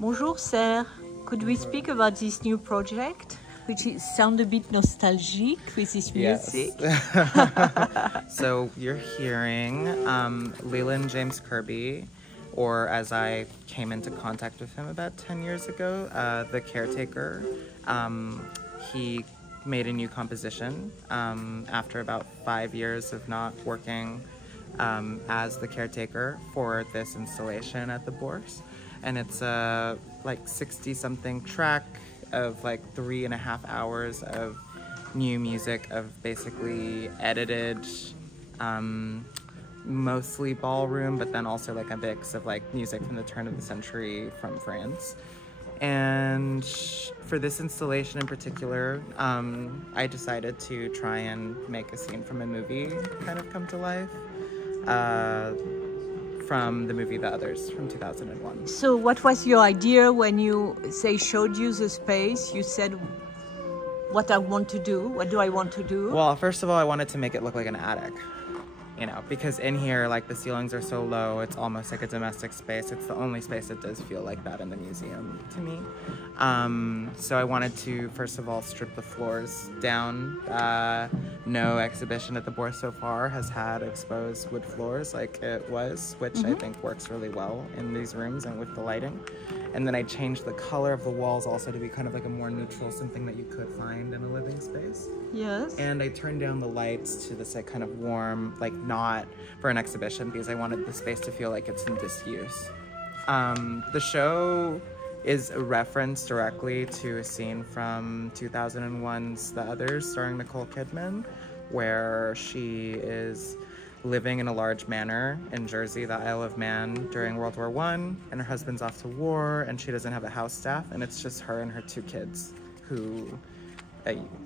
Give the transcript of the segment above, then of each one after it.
Bonjour, Serre. Could we speak about this new project, which sounds a bit nostalgic with this music? Yes. So you're hearing Leland James Kirby, or as I came into contact with him about 10 years ago, the caretaker. He made a new composition after about 5 years of not working as the caretaker for this installation at the Bourse. And it's a like 60-something track of like 3.5 hours of new music, of basically edited, mostly ballroom, but then also like a mix of like music from the turn of the century from France. And for this installation in particular, I decided to try and make a scene from a movie kind of come to life. From the movie The Others from 2001. So what was your idea when you showed you the space? You said, what I want to do, what do I want to do? Well, first of all, I wanted to make it look like an attic, you know, because in here, like, the ceilings are so low, it's almost like a domestic space. It's the only space that does feel like that in the museum to me. So I wanted to, first of all, strip the floors down. No exhibition at the Bourse so far has had exposed wood floors like it was, which I think works really well in these rooms and with the lighting. And then I changed the color of the walls also to be kind of like a more neutral, something that you could find in a living space. Yes. And I turned down the lights to this like kind of warm, like not for an exhibition, because I wanted the space to feel like it's in disuse. The show is a reference directly to a scene from 2001's The Others, starring Nicole Kidman, where she is living in a large manor in Jersey, the Isle of Man, during World War I, and her husband's off to war, and she doesn't have a house staff, and it's just her and her 2 kids, who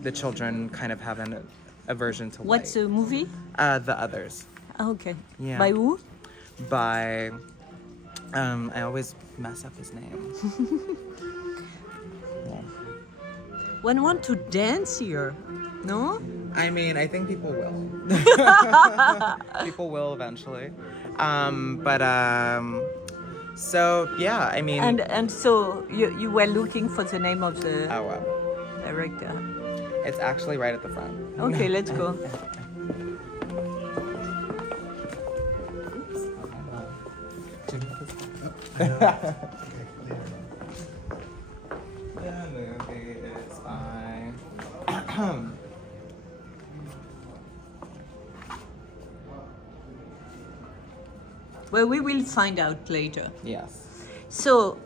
the children kind of have an aversion to light. What's the movie? The Others. Okay. Yeah. By who? By, I always mess up his name. Yeah. One want to dance here, no? I mean, I think people will. People will eventually. So yeah, I mean. And so you were looking for the name of the director. It's actually right at the front. Okay, let's go. Well, we will find out later. Yes. So,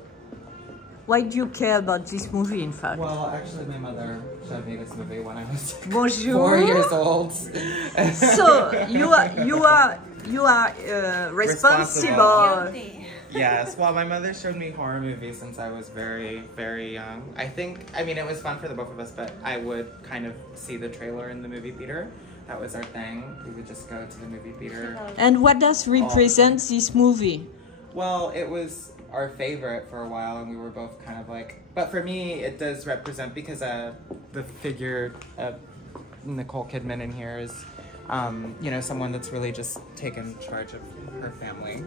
why do you care about this movie, in fact? Well, actually, my mother showed me this movie when I was Bonjour. 4 years old. So you are responsible. Yes. Well, my mother showed me horror movies since I was very, very young. I mean, it was fun for the both of us, but I would kind of see the trailer in the movie theater. That was our thing. We would just go to the movie theater. And what does represent this movie? Well, it was our favorite for a while, and we were both kind of like, but for me, it does represent, because the figure of Nicole Kidman in here is, you know, someone that's really just taken charge of her family.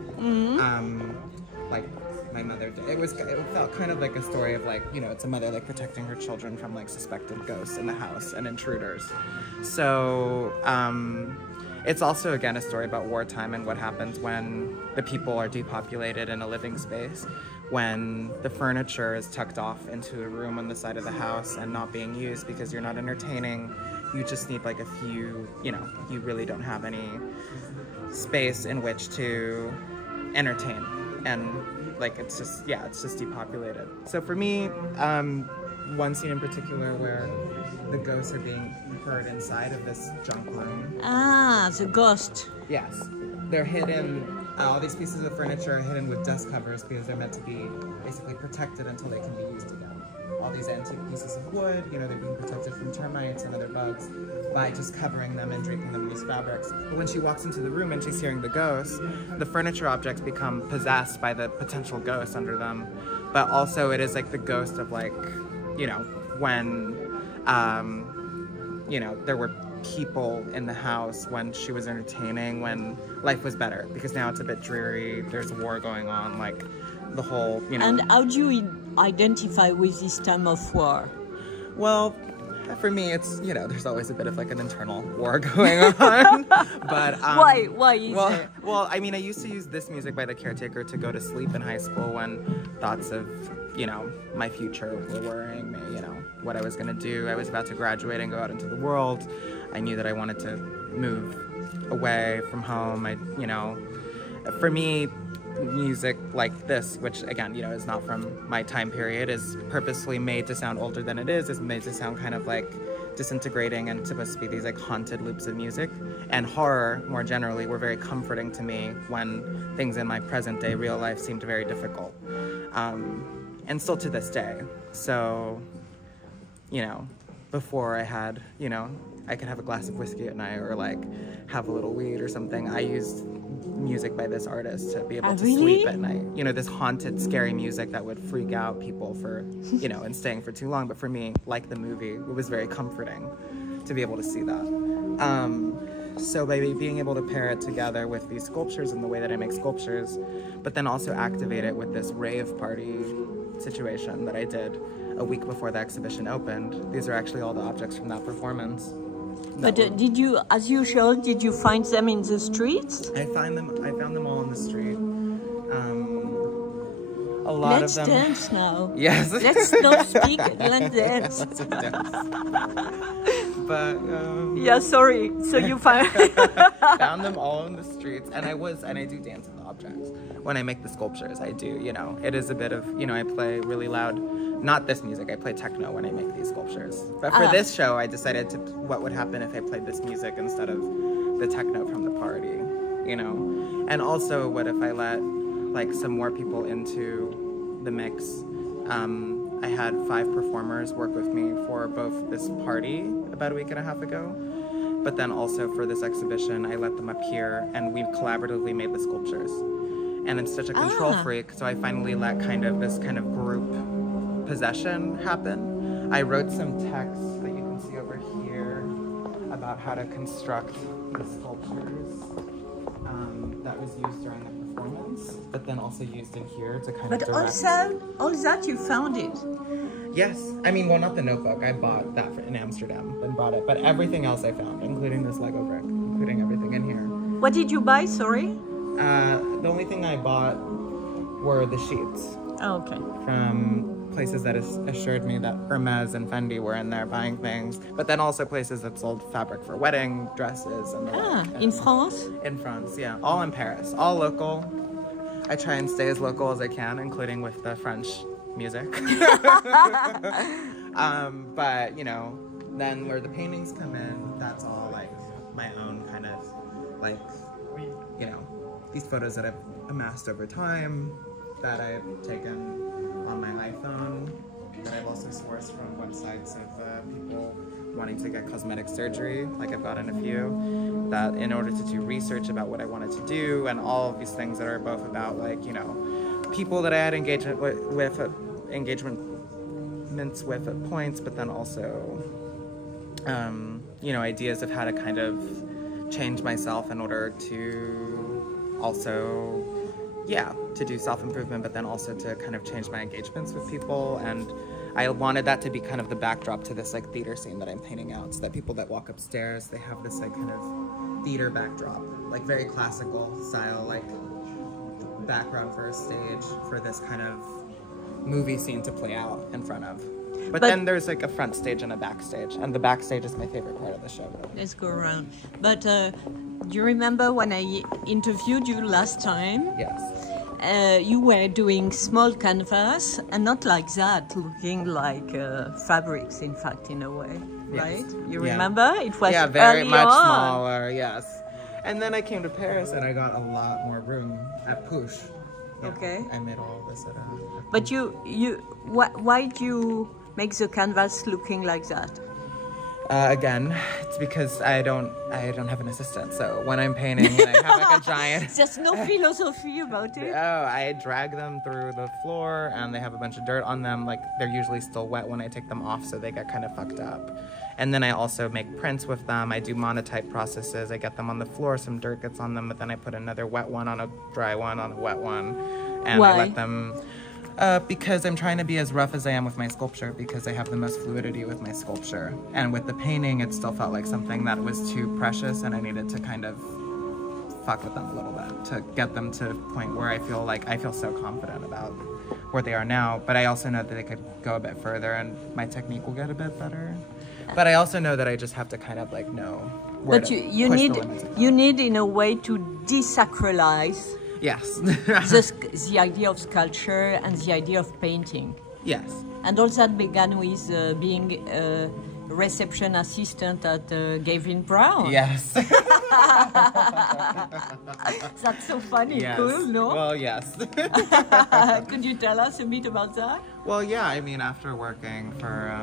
Like my mother did. It felt kind of like a story of like, you know, it's a mother like protecting her children from like suspected ghosts in the house and intruders. So it's also, again, a story about wartime and what happens when the people are depopulated in a living space, when the furniture is tucked off into a room on the side of the house and not being used because you're not entertaining. You just need like a few, you know, you really don't have any space in which to entertain. And like, it's just depopulated. So for me, one scene in particular where the ghosts are being heard inside of this junk room. Ah, the ghost. Yes. They're hidden, all these pieces of furniture are hidden with dust covers because they're meant to be basically protected until they can be used again. All these antique pieces of wood, you know, they're being protected from termites and other bugs by just covering them and draping them in these fabrics. But when she walks into the room and she's hearing the ghosts, the furniture objects become possessed by the potential ghost under them. But also it is like the ghost of like, you know, when, you know, there were people in the house when she was entertaining, when life was better, because now it's a bit dreary. There's war going on, like the whole, you know. And how do you identify with this time of war? Well, for me, it's, you know, there's always a bit of like an internal war going on. But why is it? Well, I mean, I used to use this music by The Caretaker to go to sleep in high school when thoughts of, you know, my future were worrying me, you know, what I was going to do. I was about to graduate and go out into the world. I knew that I wanted to move away from home. You know, for me, music like this, which again, you know, is not from my time period, is purposely made to sound older than it is made to sound kind of like disintegrating and supposed to be these like haunted loops of music. And horror, more generally, were very comforting to me when things in my present day real life seemed very difficult. And still to this day. So, you know, before I had, you know, I could have a glass of whiskey at night or like have a little weed or something, I used music by this artist to be able to sleep at night. You know, this haunted, scary music that would freak out people for, you know, and staying for too long. But for me, like the movie, it was very comforting to be able to see that. So by being able to pair it together with these sculptures and the way that I make sculptures, but then also activate it with this rave party situation that I did a week before the exhibition opened. These are actually all the objects from that performance. But did you, as usual, did you find them in the streets? I found them all in the street. A lot of them. Let's dance now. Yes. Let's not speak. Let's dance. Let's dance. But yeah, sorry. So you found them all in the streets, and I do dance with objects when I make the sculptures. I do, you know. It is a bit of, you know, I play really loud. Not this music, I play techno when I make these sculptures. But for this show, I decided what would happen if I played this music instead of the techno from the party, you know? And also, what if I let, like, some more people into the mix? I had 5 performers work with me for both this party about a week and a half ago, but then also for this exhibition, I let them appear, and we collaboratively made the sculptures. And I'm such a control freak, so I finally let this kind of group possession happen. I wrote some text that you can see over here about how to construct the sculptures that was used during the performance, but then also used in here to kind of direct. But all that you found it? Yes. I mean, well, not the notebook. I bought that in Amsterdam and brought it, but everything else I found, including this Lego brick, including everything in here. What did you buy, sorry? The only thing I bought were the sheets. Oh, okay. From places that assured me that Hermes and Fendi were in there buying things, but then also places that sold fabric for wedding dresses and the like. In France? In France, yeah. All in Paris. All local. I try and stay as local as I can, including with the French music. But, you know, then where the paintings come in, that's all like my own kind of like, you know, these photos that I've amassed over time that I've taken on my iPhone, that I've also sourced from websites of people wanting to get cosmetic surgery, like I've gotten a few, that in order to do research about what I wanted to do, and all of these things that are both about, like, you know, people that I had engagements with at points, but then also, you know, ideas of how to kind of change myself in order to also, yeah, to do self-improvement, but then also to kind of change my engagements with people. And I wanted that to be kind of the backdrop to this like theater scene that I'm painting out, so that people that walk upstairs, they have this like kind of theater backdrop, like very classical style, like background for a stage for this kind of movie scene to play out in front of. But then there's like a front stage and a backstage, and the backstage is my favorite part of the show. Let's go around. But do you remember when I interviewed you last time? Yes. You were doing small canvas, and not like that, looking like fabrics, in fact, in a way, right? You remember? It was very much on. smaller, yes. And then I came to Paris, and I got a lot more room at Push. Yeah, okay. I made all this at But why do you make the canvas looking like that? Again, it's because I don't have an assistant. So when I'm painting and I have like a giant... There's no philosophy about it? Oh, I drag them through the floor and they have a bunch of dirt on them. Like, they're usually still wet when I take them off, so they get kind of fucked up. And then I also make prints with them. I do monotype processes. I get them on the floor, some dirt gets on them, but then I put another wet one on a dry one on a wet one. And Why? I let them... because I'm trying to be as rough as I am with my sculpture, because I have the most fluidity with my sculpture. And with the painting, it still felt like something that was too precious, and I needed to kind of fuck with them a little bit to get them to a point where I feel so confident about where they are now. But I also know that they could go a bit further, and my technique will get a bit better. But I also know that I just have to kind of like know where to push the limits. You need in a way to desacralize. Yes. the idea of sculpture and the idea of painting. Yes. And all that began with being a reception assistant at Gavin Brown. Yes. That's so funny. Yes. Cool, no? Well, yes. Could you tell us a bit about that? Well, yeah, I mean, after working for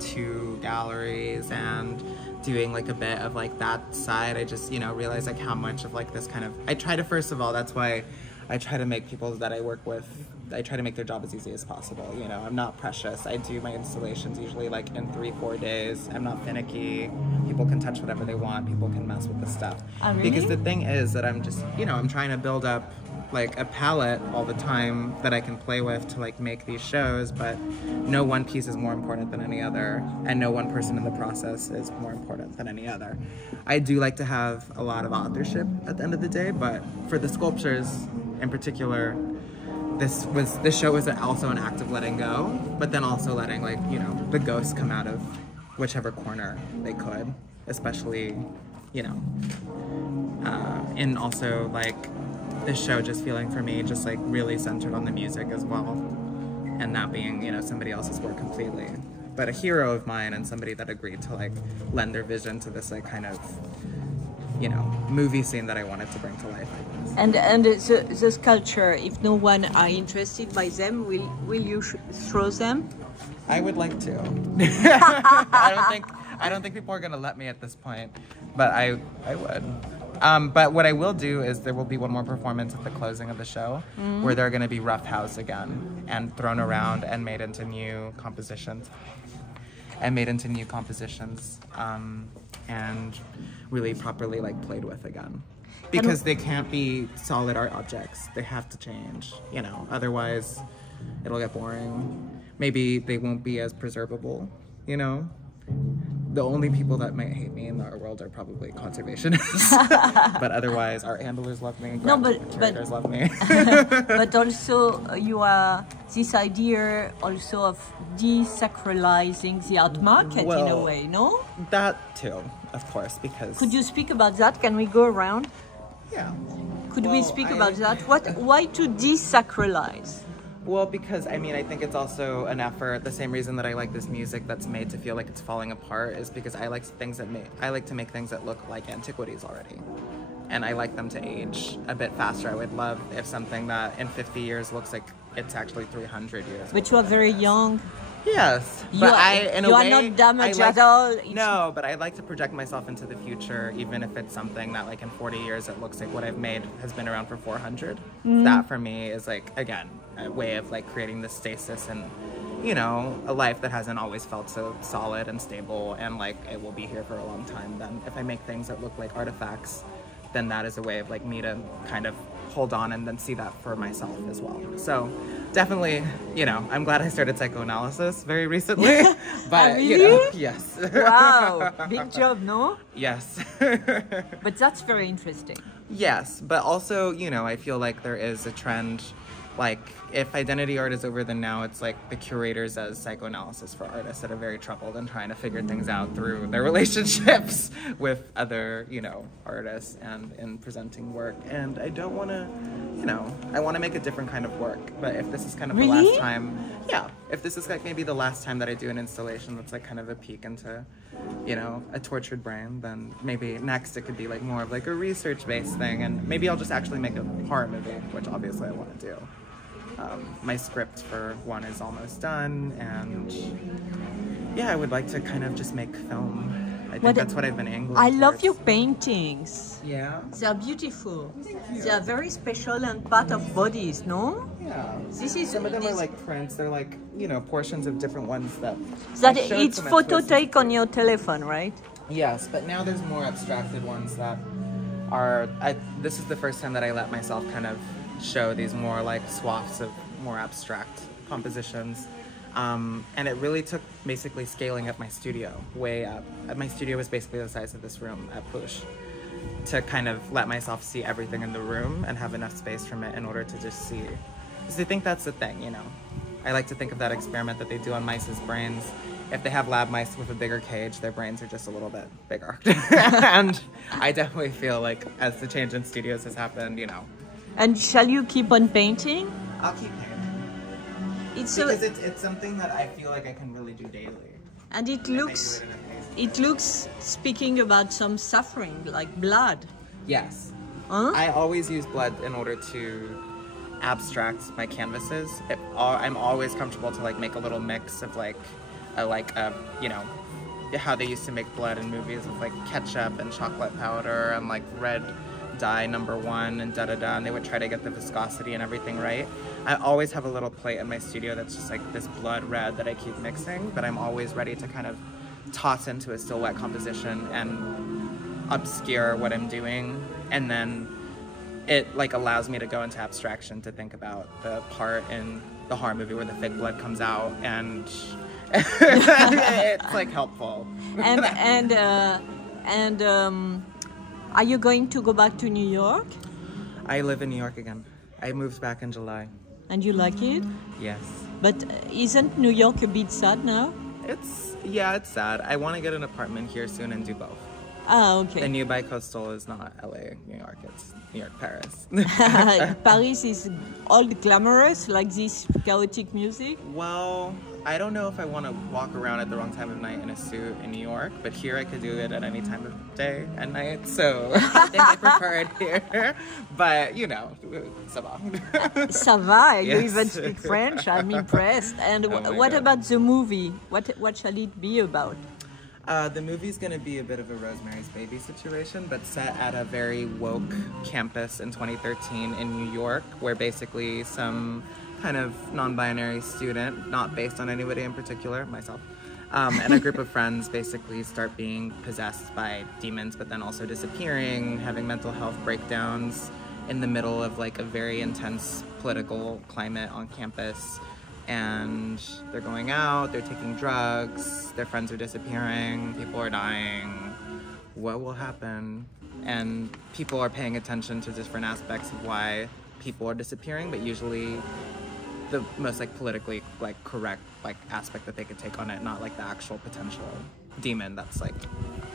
2 galleries and doing like a bit of like that side, I just, realized like how much of like this kind of, I try to, first of all, that's why I try to make people that I work with, I try to make their job as easy as possible. I'm not precious. I do my installations usually like in 3-4 days. I'm not finicky. People can touch whatever they want. People can mess with the stuff. Oh, really? Because the thing is that I'm just, I'm trying to build up like a palette all the time that I can play with to like make these shows, but no one piece is more important than any other, and no one person in the process is more important than any other. I do like to have a lot of authorship at the end of the day, but for the sculptures in particular, this show was also an act of letting go, but then also letting like, the ghosts come out of whichever corner they could, especially, and also like this show just feeling for me just like really centered on the music as well, and that being somebody else's work completely, but a hero of mine and somebody that agreed to like lend their vision to this like kind of movie scene that I wanted to bring to life, I guess. And the sculpture, if no one are interested by them, will you throw them? I would like to. I don't think people are gonna let me at this point, but I would. But what I will do is there will be one more performance at the closing of the show, where they're going to be roughhoused again and thrown around and made into new compositions. And really properly like played with again. Because they can't be solid art objects. They have to change, otherwise it'll get boring. Maybe they won't be as preservable, The only people that might hate me in the art world are probably conservationists. But otherwise, art handlers love me, curators love me. But also, you are this idea also of desacralizing the art market in a way, no? That too, of course, because... Could you speak about that? Can we go around? Yeah. Could we speak about that? Why to desacralize? Well, because, I think it's also an effort. The same reason that I like this music that's made to feel like it's falling apart is because I like to make things that look like antiquities already. And I like them to age a bit faster. I would love if something that in 50 years looks like it's actually 300 years. But you are very young. Yes, You but are not damaged at all. No, but I like to project myself into the future, even if it's something that, like, in 40 years, it looks like what I've made has been around for 400. That, for me, is, like, again, a way of, like, creating this stasis and, a life that hasn't always felt so solid and stable and, like, it will be here for a long time. Then if I make things that look like artifacts, then that is a way of, like, me to kind of hold on and then see that for myself as well. So definitely, I'm glad I started psychoanalysis very recently. But really? Yes. Wow, big job, no? Yes. But that's very interesting. Yes, but also, I feel like there is a trend, like, if identity art is over, then now it's like the curators as psychoanalysis for artists that are very troubled and trying to figure things out through their relationships with other, artists and in presenting work. And I don't want to, I want to make a different kind of work. But if this is kind of the last time, if this is like maybe the last time that I do an installation that's like kind of a peek into, a tortured brain, then maybe next it could be like more of like a research-based thing. And maybe I'll just actually make a horror movie, which obviously I want to do. My script for one is almost done, and Yeah, I would like to kind of just make film. I think that's what I've been angling I love towards. your paintings. Yeah? They are beautiful. They are very special and part of bodies, no? Yeah. This is Some of them are like prints. They're like, you know, portions of different ones that I showed it's some at photo Twisted. take on your telephone, right? Yes, but now there's more abstracted ones that are... this is the first time that I let myself kind of show these more like swaths of more abstract compositions. And it really took basically scaling up my studio way up. My studio was basically the size of this room at Push, to kind of let myself see everything in the room and have enough space from it in order to just see. Because I think that's the thing, you know. I like to think of that experiment that they do on mice's brains. If they have lab mice with a bigger cage, their brains are just a little bit bigger. And I definitely feel like as the change in studios has happened, you know. And shall you keep on painting? I'll keep painting. Because it's something that I feel like I can really do daily. And it looks, speaking about some suffering, like blood. Yes. Huh? I always use blood in order to abstract my canvases. I'm always comfortable to like make a little mix of you know, how they used to make blood in movies with like ketchup and chocolate powder and like red dye #1 and da-da-da, and they would try to get the viscosity and everything right. I always have a little plate in my studio that's just like this blood red that I keep mixing, but I'm always ready to kind of toss into a still wet composition and obscure what I'm doing, and then it like allows me to go into abstraction to think about the part in the horror movie where the fake blood comes out, and it's like helpful. And are you going to go back to New York? I live in New York again. I moved back in July. And you like it? Yes. But isn't New York a bit sad now? It's sad. I want to get an apartment here soon and do both. Ah, okay. The new bi-coastal is not LA, New York. It's New York, Paris. Paris is all glamorous, like this chaotic music? Well, I don't know if I want to walk around at the wrong time of night in a suit in New York, but here I could do it at any time of day and night, so I think I prefer it here. But, you know, ça va. Ça va? You Yes. even speak French? I'm impressed. And Oh what God. about the movie? What shall it be about? The movie's going to be a bit of a Rosemary's Baby situation, but set at a very woke campus in 2013 in New York, where basically some kind of non-binary student, not based on anybody in particular, myself, and a group of friends basically start being possessed by demons, but then also disappearing, having mental health breakdowns in the middle of like a very intense political climate on campus. And they're going out, they're taking drugs, their friends are disappearing, people are dying. What will happen? And people are paying attention to different aspects of why people are disappearing, but usually the most like politically like correct like aspect that they could take on it, not like the actual potential demon that's like,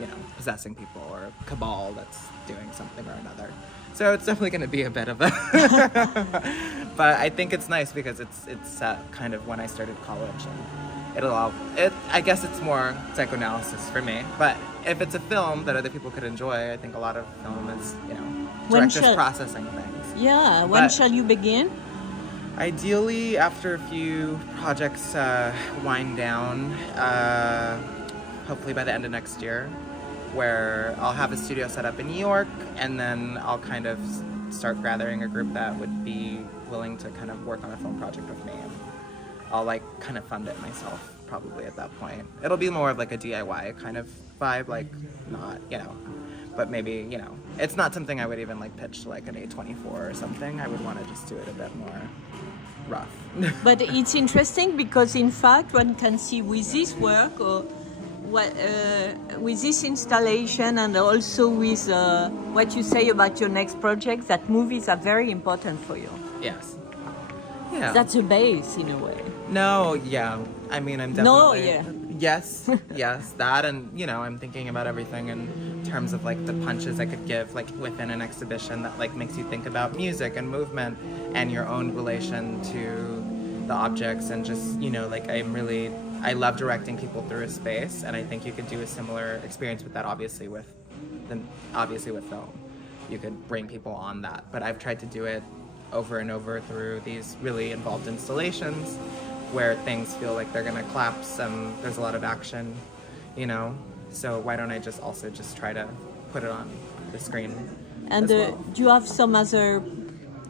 you know, possessing people, or a cabal that's doing something or another. So it's definitely going to be a bit of a but I think it's nice because it's kind of when I started college, and I guess it's more psychoanalysis for me. But if it's a film that other people could enjoy, I think a lot of film is, you know, directors processing things. Yeah, when shall you begin? Ideally, after a few projects wind down, hopefully by the end of next year, where I'll have a studio set up in New York, and then I'll kind of start gathering a group that would be willing to kind of work on a film project with me, and I'll like kind of fund it myself probably at that point. It'll be more of like a DIY kind of vibe, like not, you know, but maybe, you know, it's not something I would even like pitch to like an A24 or something. I would want to just do it a bit more rough. But it's interesting because in fact one can see with this work, or with this installation, and also with what you say about your next project, that movies are very important for you. Yes. Yeah. That's a base in a way. No, yeah. I mean, I'm definitely... No, yeah. Yes, yes, that, and, you know, I'm thinking about everything in terms of, like, the punches I could give, like, within an exhibition that, like, makes you think about music and movement and your own relation to the objects, and just, you know, like, I love directing people through a space, and I think you could do a similar experience with that, obviously with film. You could bring people on that, but I've tried to do it over and over through these really involved installations, where things feel like they're gonna collapse and there's a lot of action, you know. So why don't I just also just try to put it on the screen? And as well. do you have some other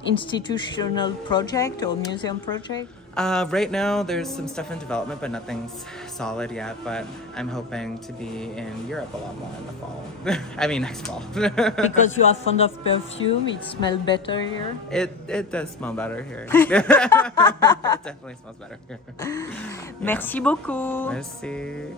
institutional project or museum project? Right now there's some stuff in development, but nothing's solid yet, but I'm hoping to be in Europe a lot more in the fall. I mean next fall. Because you are fond of perfume, it smells better here? It does smell better here. It definitely smells better here. Merci beaucoup. Merci.